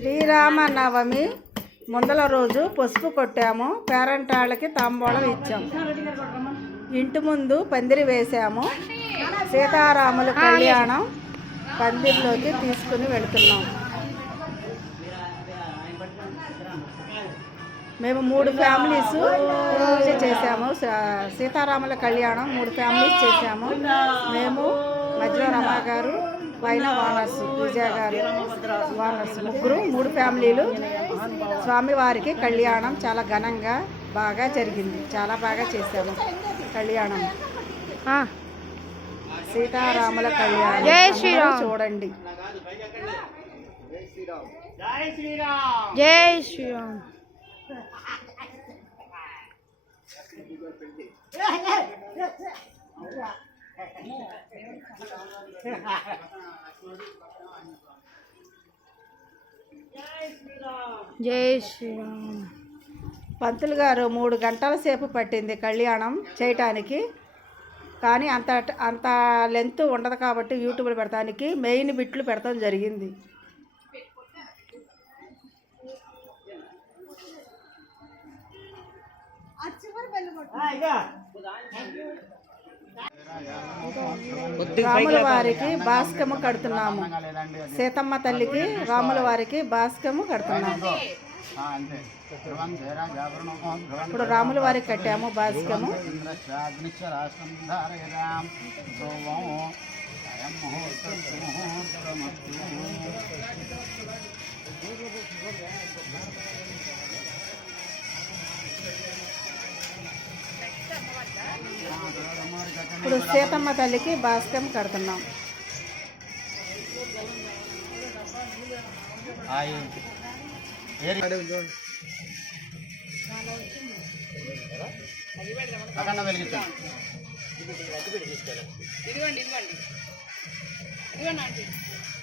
శ్రీరామనవమి ముందల రోజు పసుపు కొట్టాము. పేరంటాళ్ళకి తాంబూలం ఇచ్చాము ఇంటి ముందు పందిరి వేసాము. సీతారాముల కళ్యాణం పందిరిలోకి తీసుకుని వెళుతున్నాం. మేము మూడు ఫ్యామిలీస్ పూజ చేసాము సీతారాముల కళ్యాణం మూడు ఫ్యామిలీస్ చేసాము మేము మధ్యలో రమా గారు పైన వానర్స్ విజయ గారు వానర్స్ ముగ్గురు మూడు ఫ్యామిలీలు. స్వామివారికి కళ్యాణం చాలా ఘనంగా బాగా జరిగింది. చాలా బాగా చేశాము కళ్యాణం. సీతారాముల కళ్యాణం. జై అందరూ శ్రీరామ్. చూడండి. జై శ్రీరామ్. జై శ్రీరామ్. పంతులు గారు మూడు గంటల సేపు పట్టింది కళ్యాణం చేయటానికి. కానీ అంత అంత లెంత్ ఉండదు కాబట్టి యూట్యూబ్లో పెడతానికి మెయిన్ బిట్లు పెడతాం జరిగింది. రాముల వారికి బాస్కము కడుతున్నాము. సీతమ్మ తల్లికి రాముల వారికి బాస్కము కడుతున్నాము. ఇప్పుడు రాముల వారికి కట్టాము బాస్కము ఇప్పుడు సీతమ్మ తల్లికి బాస్కం కడుతున్నాం.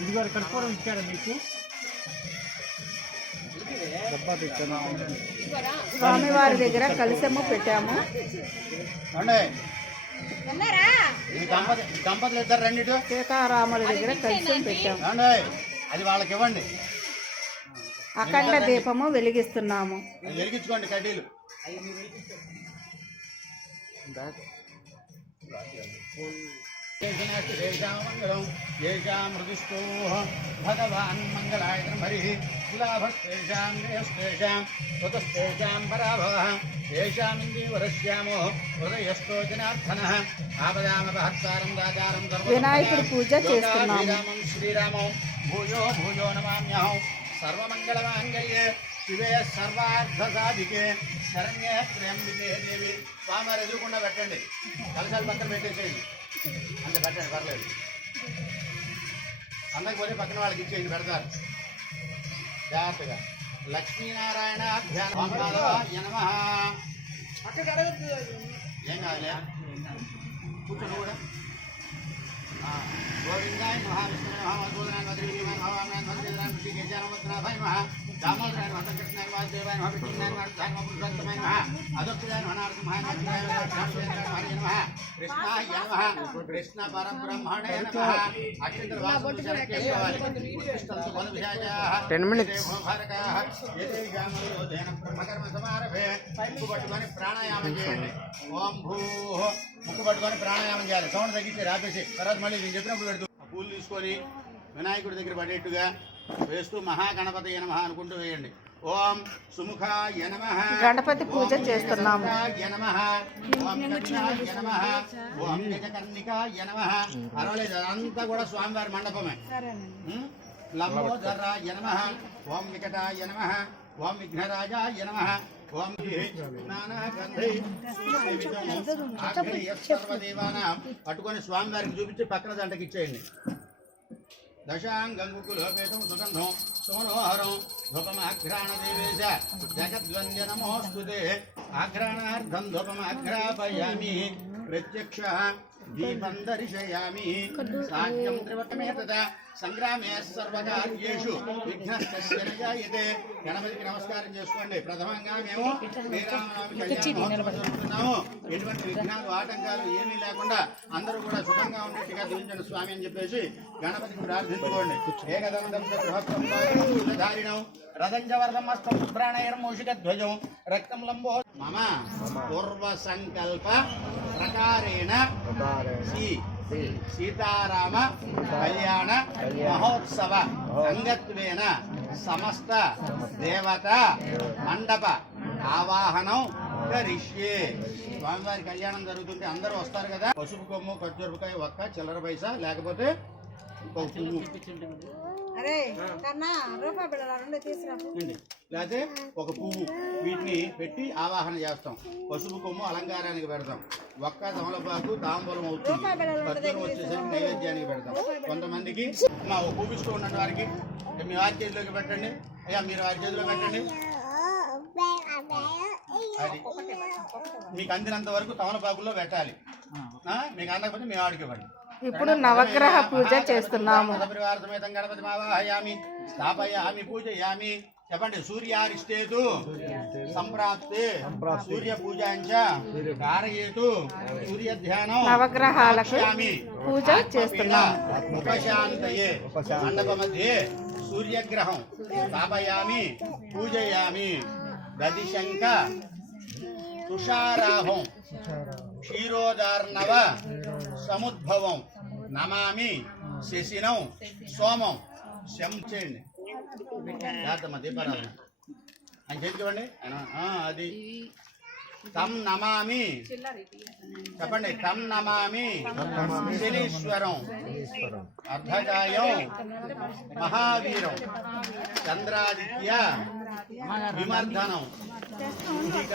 ఇదిగో కడుపుకోవడం ఇచ్చాడు మీకు స్వామివారి దగ్గర కలిసము పెట్టాము. దంపతులు ఇద్దరు రండి ఇటు. సీతారాముల దగ్గర కలిసం పెట్టాము అది వాళ్ళకి ఇవ్వండి. అఖండ దీపము వెలిగిస్తున్నాము. వెలిగించుకోండి కడ్డీలు. ఏషాం మృదుష్టో భగవాన్ మంగళాయ హరి కులాభస్తేషాం దేహస్తేషాం స్వతస్తేషాం పరాభవ ఏషామిందీవరశ్యామో హృదయస్థో జనార్దన ఆపదామపహత్తారం దాచారం సర్వం వినాయకుడి పూజ చేస్తున్నాము శ్రీరామం భూయో భూయో నమామ్యహం సర్వమంగళమాంగళ్యే శివే సర్వార్థ సాధికే శరణ్యే త్ర్యంబికే దేవి స్వామివారు ఎదురుకుండా పెట్టండి। కలశాలు పక్కన పెట్టేసేయండి। అంతే పెట్టండి పర్లేదు. అందరికి పోతే పక్కన వాళ్ళకి ఇచ్చేయండి పెడతారు. జాగ్రత్తగా. లక్ష్మీనారాయణ ధ్యానం నమః ఏం కాదులే. కూర్చొని కూడా. గోవిందాయ మహా విష్ణు మహా మధురాయ మధురీమాన్ భవానాన్ మధురాయ ఋషికేశాన మధునాభాయ మహా దామోదరాయ మహా కృష్ణాయ వాసుదేవాయ మహా విష్ణునాయ మహా ధర్మ పురుషోత్తమాయ మహా అదోక్షయాయ మహానారద మహా మధురాయ మహా హరి నమః కృష్ణాయ నమః కృష్ణ పరబ్రహ్మణే నమః అక్షంతర వాసు చేసుకోవాలి ఉత్కృష్టం బల విజయాయ టెన్ మినిట్స్ భారకాః ఏతే గామలో దేన బ్రహ్మకర్మ సమారభే ముక్కు పట్టుకొని ప్రాణాయామం చేయండి ఓం భూ ముక్కు పట్టుకొని ప్రాణాయామం చేయాలి సౌండ్ తగ్గించి రాపేసి తర్వాత మళ్ళీ నేను చెప్పినప్పుడు పెడుతూ ఆ పూలు తీసుకొని వినాయకుడి దగ్గర పడేట్టుగా వేస్తూ మహాగణపతి నమ అనుకుంటూ వేయండి. ఓం సుముఖాయ నమ. గణపతి పూజ చేస్తున్నాము. నమః. ఓం కర్ణాయ నమః. ఓం గజకర్ణికాయ నమః. పర్వాలేదు అంతా కూడా స్వామివారి మండపమే? లంబోదరాయ నమః. ఓం వికటాయ నమః. ఓం విఘ్నరాజాయ నమః. ఓం పట్టుకొని స్వామివారికి చూపించి పక్కన దంటకి ఇచ్చేయండి. దశాంగంగుకులోపేతం సుగంధం సుమనోహరం ధూపమాఘ్రాణ దేవేశ జగద్వంజనమోస్తుతే ఆఘ్రాణార్థం ధూపమాఘ్రాపయామి ప్రత్యక్ష దీపం దర్శయామి సాధ్యం త్రివటమే తదా. సంగ్రామే సర్వకార్యేషు జాయతే గణపతికి నమస్కారం చేసుకోండి. ప్రథమంగా మేము జరుపుతున్నాము ఎటువంటి విఘ్నాలు ఆటంకాలు ఏమీ లేకుండా అందరూ కూడా సుఖంగా ఉండేట్టుగా దీవించండి స్వామి అని చెప్పేసి గణపతికి ప్రార్థించుకోండి. ఏకదంతం ధారిణం రథంజవర్ధమస్తం ప్రాణైర్మూషిక ధ్వజం రక్తం లంబో మమ పూర్వ సంకల్ప ప్రకారేణ. సీతారామ కళ్యాణ మహోత్సవ అంగత్వేన సమస్త దేవత మండప ఆవాహనం కరిష్యే. స్వామివారి కళ్యాణం జరుగుతుంటే అందరూ వస్తారు కదా. పసుపు కొమ్ము ఖర్జూరకాయ ఒక్క చిల్లర పైసా లేకపోతే లేకపోతే ఒక పువ్వు వీటిని పెట్టి ఆవాహన చేస్తాం. పసుపు కొమ్ము అలంకారానికి పెడతాం. ఒక్క తమలపాకు తాంబూలం అవుతుంది. వచ్చేసరికి నైవేద్యానికి పెడతాం. కొంతమందికి మా ఒక పువ్వు ఇస్తూ ఉన్న వారికి మీ వారి చేతిలోకి పెట్టండి. అయ్యా మీరు వారి చేతిలో పెట్టండి. అది. మీకు అందినంత వరకు తమలపాకుల్లో పెట్టాలి. ఆ, మీకు అందకపోతే మీ వాడికి ఇవ్వండి. ఇప్పుడు నవగ్రహ పూజ చేస్తున్నాము. స్థాపయామి పూజయామి. చెప్పండి సూర్యారిష్టేతు సంప్రాప్తే సూర్య పూజాంచ కారయేతు సూర్య ధ్యానం నవగ్రహాలకు. పూజ చేస్తున్నాం ఉపశాంతయే మండప మధ్యే సూర్యగ్రహం. స్థాపయామి పూజయామి. దదిశంక తుషారాహం. క్షీరోదార్ణవ సముద్భవం. నమామి శశినం సోమం. శం చేయండి. జాతమ్మ దీపారాధన. అది. తం నమామి. చెప్పండి. తం నమామి. శనీశ్వరం. అర్ధకాయం మహావీరం. చంద్రాదిత్య. విమర్ధనం. కుంభిక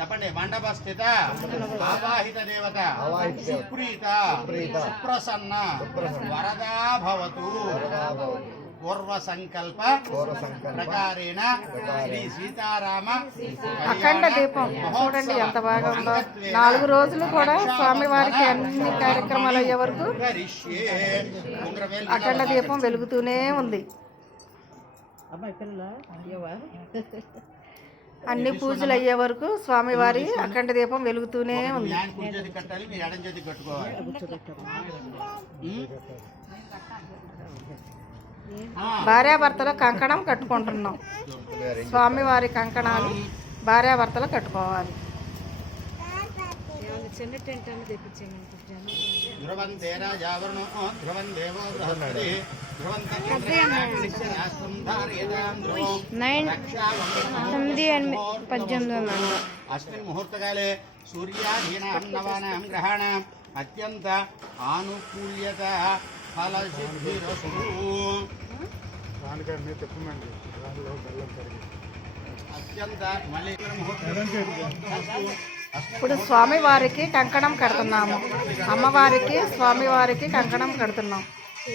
చెప్పండి మండప స్థిత ఆవాహిత దేవత సుప్రీత సుప్రసన్న వరదా భవతు పూర్వ సంకల్ప ప్రకారేణ శ్రీ సీతారామ అఖండ దీపం. చూడండి ఎంత బాగా ఉందో. నాలుగు రోజులు కూడా స్వామివారికి అన్ని కార్యక్రమాలు అయ్యే వరకు అఖండ దీపం వెలుగుతూనే ఉంది. అన్ని పూజలు అయ్యే వరకు స్వామివారి అఖండ దీపం వెలుగుతూనే ఉంది. భార్యాభర్తలు కంకణం కట్టుకుంటున్నాం. స్వామివారి కంకణాలు భార్యాభర్తలు కట్టుకోవాలి. ధ్రువం తేరాస్తం ధారయతాం ధ్రువం నైన్. తొమ్మిది పద్దెనిమిది అస్మిన్ ముహూర్తకాలే సూర్యాధీనాం నవానాం గ్రహాణాం అత్యంత ఆనుకూల్యత ఫలసిద్ధిరస్తు. అత్యంత మళ్ళీ ముహూర్తం. ఇప్పుడు స్వామివారికి కంకణం కడుతున్నాము. అమ్మవారికి స్వామివారికి కంకణం కడుతున్నాం.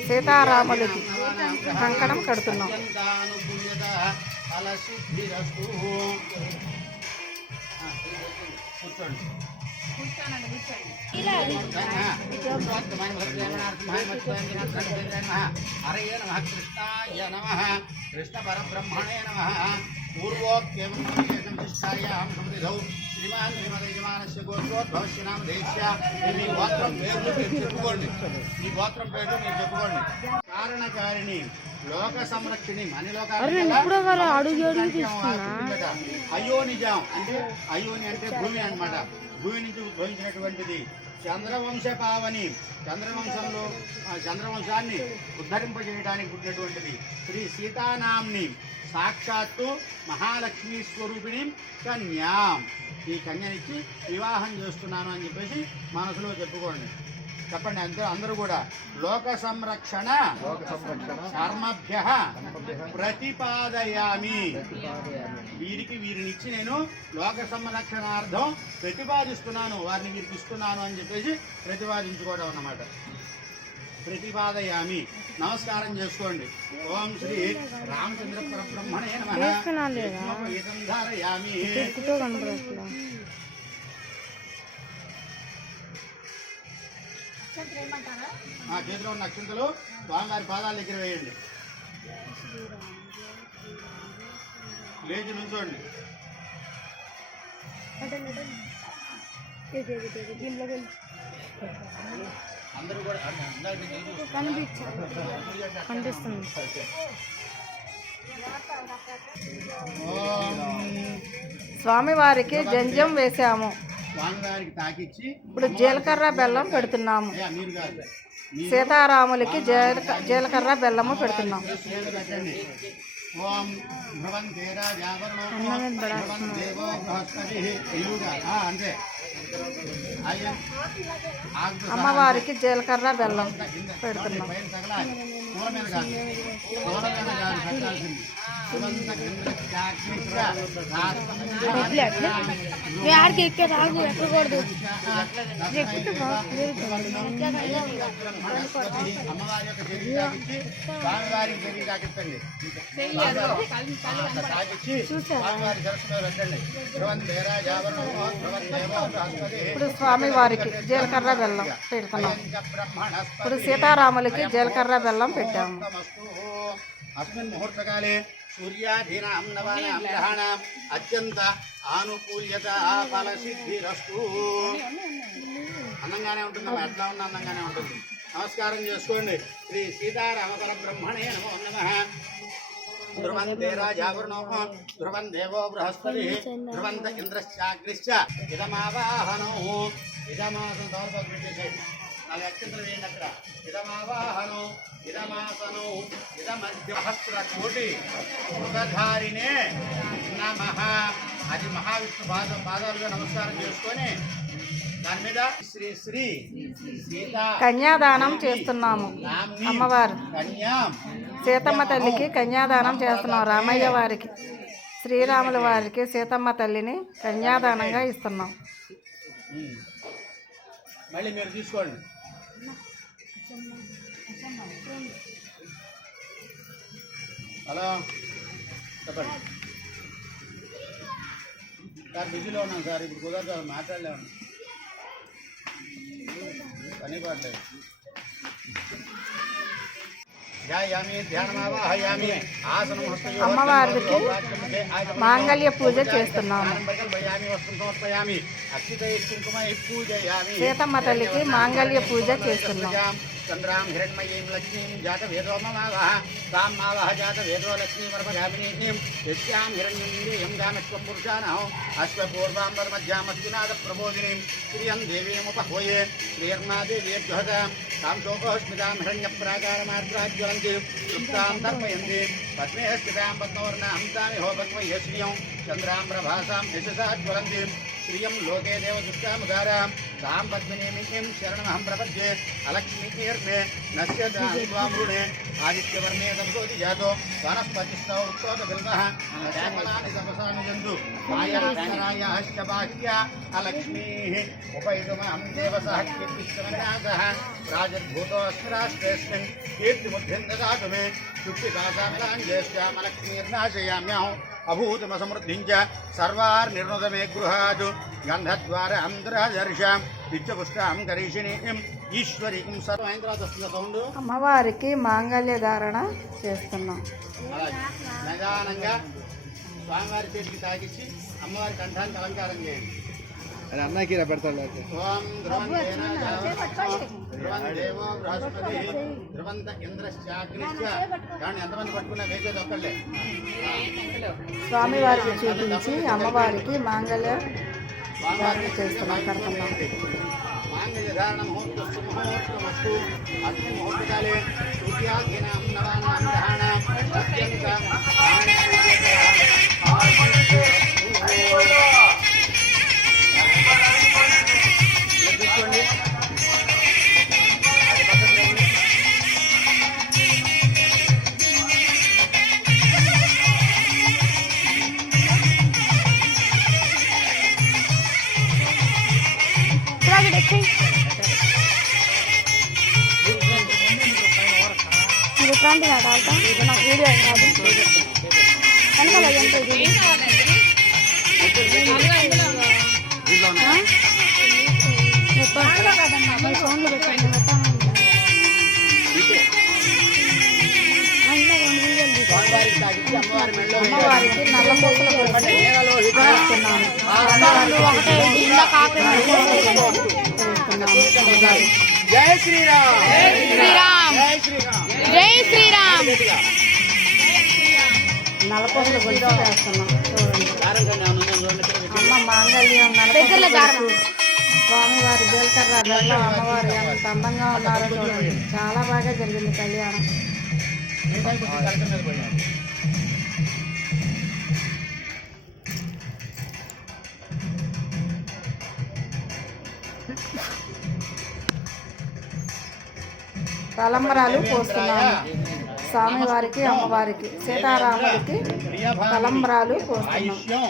సీతారాములకి కంకణం కడుతున్నాం. నమ కృష్ణాయ నమ కృష్ణ పరబ్రహ్మణే నమ పూర్వోక్యమిష్టాయాం సమృద్ధౌ శ్రీమాన్ యజమానస్య గోత్రోద్భవస్య నామ దేశ్య మీ గోత్రం పేర్లు మీరు చెప్పుకోండి మీ గోత్రం పేర్లు మీరు చెప్పుకోండి కారణకారిణి లోక సంరక్షణి అన్ని లోకాలు అయ్యో నిజాం అంటే అయోని అంటే భూమి అన్నమాట. భూమి నుంచి ఉద్భవించినటువంటిది. చంద్రవంశ పావని చంద్రవంశంలో ఆ చంద్రవంశాన్ని ఉద్ధరింపజేయడానికి పుట్టినటువంటిది. శ్రీ సీతానాంని సాక్షాత్తు మహాలక్ష్మీ స్వరూపిణి కన్యాం. ఈ కన్యనిచ్చి వివాహం చేస్తున్నాను అని చెప్పేసి మనసులో చెప్పుకోండి. చెప్పండి అంతే అందరూ కూడా. లోక సంరక్షణ కర్మభ్య ప్రతిపాదయామి. వీరికి వీరినిచ్చి నేను లోక సంరక్షణార్థం ప్రతిపాదిస్తున్నాను. వారిని వీరికి ఇస్తున్నాను అని చెప్పేసి ప్రతిపాదించుకోవడం అన్నమాట. ప్రతిపాదయామి. నమస్కారం చేసుకోండి. ఓం శ్రీ రామచంద్ర పరబ్రహ్మణే? నమః. ధారయామి. ఆ చేతిలో ఉన్న అక్షంతలు స్వామివారి పాదాల దగ్గర వేయండి. లేచి నుంచోండి. అందరూ కూడా కనిపిస్తుంది. స్వామివారికి జంజం వేసాము. స్వామివారికి తాకిచ్చి ఇప్పుడు జీలకర్ర బెల్లం పెడుతున్నాము. సీతారాములకి జీలక జీలకర్ర బెల్లము పెడుతున్నాం. ఓం భ్రవన్ దేవో బృహస్పతి. అంతే. అమ్మవారికి జీలకర్ర బెల్లం పెడుతున్నాం. ఆడికి ఎక్కే రాదు ఎక్కకూడదు చూసారు ఇప్పుడు స్వామివారికి జీలకర్ర బెల్లం పెడుతున్నాం. ఇప్పుడు సీతారాములకి జీలకర్ర బెల్లం పెట్టాము. అస్మిన్ ముహూర్తకాలే సూర్యాధీనాం నవానాం గ్రహాణాం అత్యంత ఆనుకూల్యత ఫలసిద్ధిరస్తు. అందంగానే ఉంటుందమ్మా ఎట్లా ఉన్నా అందంగానే ఉంటుంది. నమస్కారం చేసుకోండి. శ్రీ సీతారామ పరబ్రహ్మణే నమో నమ. ధ్రువం దేవో బృహస్పతి ధ్రువంత ఇంద్రశ్చాగ్నిశ్చ ఇదమావాహనో. ఇదమాసం తోర్పకు పెట్టేసేయండి నాలుగు అక్షంతలు వేయండి అక్కడ. ఇదమావాహనో ఇదమాసనో ఇదమధ్యహస్ర కోటి మృగధారినే నమ. అది మహావిష్ణు పాద పాదాలుగా నమస్కారం చేసుకొని దాని మీద శ్రీ శ్రీ సీత. కన్యాదానం చేస్తున్నాము. అమ్మవారు. కన్యాం. సీతమ్మ తల్లికి కన్యాదానం చేస్తున్నాం రామయ్య వారికి. శ్రీరాముల వారికి సీతమ్మ తల్లిని కన్యాదానంగా ఇస్తున్నాం. మళ్ళీ మీరు తీసుకోండి. హలో? చెప్పండి. సార్ బిజీలో ఉన్నాం సార్. ఇప్పుడు కుదరదు మాట్లాడలేము. పని పడలేదు. అమ్మవారికి మాంగళ్య పూజ చేస్తున్నాము. సీతమ్మ తల్లికి మాంగళ్య పూజ చేస్తున్నాం. चंद्राम हिरण्मयीं लक्ष्मीं जातवेदोममावः तां मावः जातवेदो लक्ष्मीमर्मगामिनीं यस्यां हिरण्यं गामस्व पुरुषाणौ अश्वपूर्वां वर्मध्यामस्तिनाथप्रबोधिनीं श्रियं देवीमुपहूये श्रियर्मा देवीर्जुहतां तां शोकोस्मितां हिरण्यप्राकारमात्राज्ज्वलन्ति सुप्तां तर्पयन्ति, पद्मेः स्थितां पद्मवर्णां तामिहो पद्मयश्रियं चन्द्रां प्रभासां यशसा ज्वलन्ति శ్రియం లోకే దేవ యశసా జ్వలంతి తాం పద్మినీమిం శరణమహం ప్రపద్యే. అలక్ష్మీర్మే नस्यूणे आदित्यवर्णे संसोति जातो वनस्पतिस्तौ उत्तोतगल्गः श्यामलानि तपसानुजन्तु मायाश्च बाह्या अलक्ष्मीः उपयुतमहं देवसः कीर्तिश्रमन्यासः राजद्भूतोऽस्मिराष्ट्रेऽस्मिन् कीर्तिमुद्धिं ददातु मे चुप्पिकासामलाञ्जयश्यामलक्ष्मीर्नाशयाम्यहम् अभूतमसमृद्धिं च सर्वार्निर्नुतमे गृहात् गन्धद्वारहं दर्श विच्चपुष्टां करीषिणीम् ఈశ్వరీం అమ్మవారికి మాంగళ్య ధారణ చేస్తున్నాం నిదానంగా స్వామివారి చేతికి తాకిచ్చి అమ్మవారి కంఠానికి అలంకారం చేయండి. అది అన్నకి పెడతాడు ఓం ధ్రువం ధ్రువం దేవో బృహస్పతి. ధ్రువంత ఇంద్రశ్చాగ్నిశ్చ కానీ ఎంతమంది పట్టుకున్నా వేసేది ఒక్కళ్ళే. స్వామివారికి చూపించి అమ్మవారికి మాంగళ్య ధారణ చేస్తున్నాం కడుతున్నాం. మాంగళ్యధారణ ముహూర్తస్సు ముహూర్తమస్తు అస్మిన్ ముహూర్తకాలే సూర్యాధీనాం ఇందాక ఆపేసి వేస్తున్నాము జై శ్రీరామ్. శ్రీరామ్. జై శ్రీరామ్. జై శ్రీరామ్. నలపూసలు గురించి వేస్తున్నాం. అమ్మ మాంగళ్యం. నలపూసలు స్వామివారి జీలకర్ర బెల్లం అమ్మవారు ఎంత అందంగా ఉన్నారో చూడండి చాలా బాగా జరిగింది కళ్యాణం. తలంబరాలు పోస్తున్నాము స్వామివారికి అమ్మవారికి సీతారాముడికి తలంబ్రాలు తలంబరాలు పోస్తున్నాం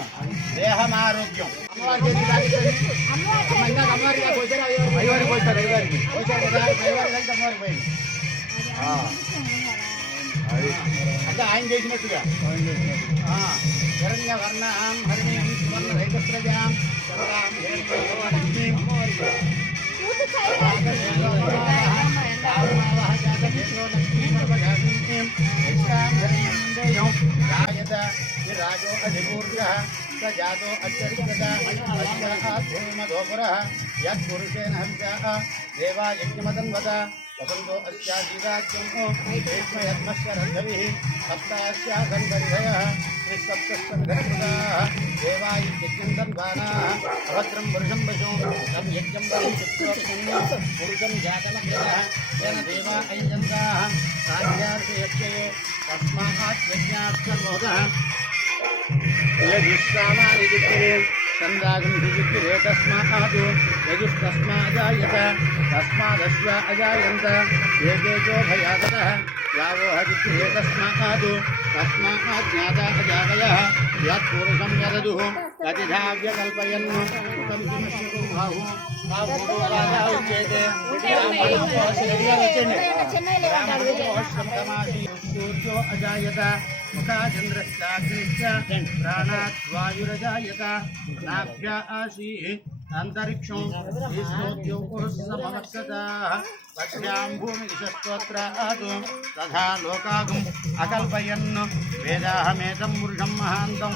అమ్మవారి పోయింది. అంటే ఆయన చేసినట్టుగా. హిరణ్య వర్ణాం హరిణీం సువర్ణ రైతస్రజాం లక్ష్మీం राजो अधिपूर्यः स जातो अत्यधिकता मधोपुरः यत्पुरुषेण हंसाः देवा यज्ञमतन्वत वसन्तो अस्याजीराज्यं भीष्मयत्मस्य रन्धविः सप्तास्या सन्धरिधयः त्रिसप्तस्कन्धरकृताः देवा यज्ञं तन्वानाः अभद्रं पुरुषं वशुं तं यज्ञं पुरुषं जातमग्रः येन देवा अय्यन्ताः राज्यार्थयज्ञये यजुष्कामादिदिग्गिरे छन्दागुंधिजिग्गिरे तस्मात् यजुस्तस्मादायत तस्मादश्व अजायन्त एकेचो भयागतः यावोह जिग्गिरे तस्मात् అజాయత ముఖాచంద్రశ్చాగ్నిశ్చ ప్రాణాత్ వాయురజాయత నాభ్యా ఆసీ అంతరిక్షం పశ్యాం తథా లోకాగం అకల్పయన్ వేదాహమేతం పురుషం మహాంతం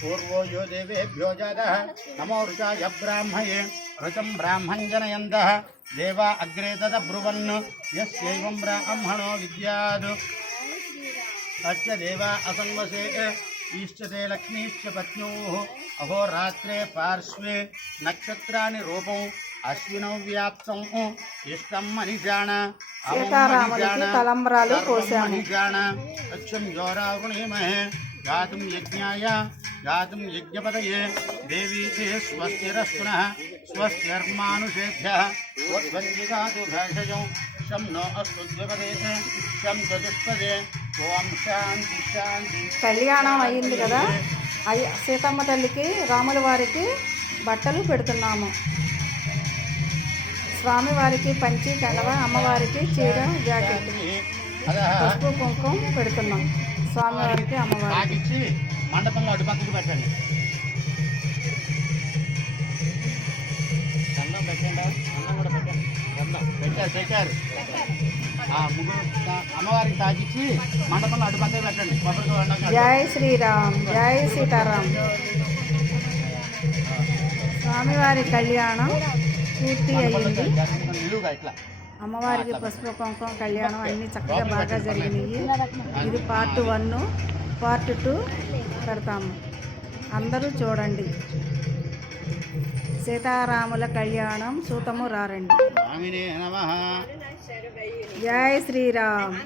पूर्व यो देवेभ्यो जातः। ब्राह्मये ब्राह्मं जनयन्तः। देवा अग्रे तदब्रुवन्। यस्यैवं ब्राह्मणो विद्याद् तच्च देवा लक्ष्मीश्च पत्न्योः। अहोरात्रे पार्श्वे नक्षत्राणि रूपौ। పత్న్యోః అహోరాత్రే పార్శ్వే నక్షత్రాన్ని రూపం అశ్వినౌ వ్యాప్తం ఇష్టం మనిజాన సీతారాముడికి తలంబ్రాలు పోసాము. అచ్చం జోరావృణీమహే గాతుం యజ్ఞాయ గాతుం యజ్ఞపదయే దేవీ తే స్వస్తిరస్తునః స్వస్తిర్మానుషేభ్యः. ఉద్వంజిగాతు భేషజం శం నో అస్తు శం చతుష్పదే. ఓం శాంతి శాంతి. కళ్యాణం అయ్యింది కదా? అయ్య సీతమ్మ తల్లికి రాముల వారికి బట్టలు పెడుతున్నాము. స్వామివారికి పంచి కండవ అమ్మవారికి చీర జాకెట్ పసుపు కుంకుమ పెడుతున్నాం. స్వామివారికి అమ్మవారికి. మండపంలో అటు పక్కకి పెట్టండి. అన్నం పెట్టండి కూడా పెట్టండి. పెట్టారు పెట్టారు. ముగ్గురు అమ్మవారికి తాకిచ్చి మండపంలో అటు పక్కకి పెట్టండి. జై శ్రీరామ్ జై సీతారాం. స్వామివారి కళ్యాణం. పూర్తి అయ్యింది. అమ్మవారికి పసుపు కుంకుమ కళ్యాణం అన్నీ చక్కగా బాగా జరిగినాయి. ఇది పార్ట్ వన్ పార్ట్ టూ పెడతాము. అందరూ చూడండి. సీతారాముల కళ్యాణం సూతము రారండి. జై శ్రీరామ్.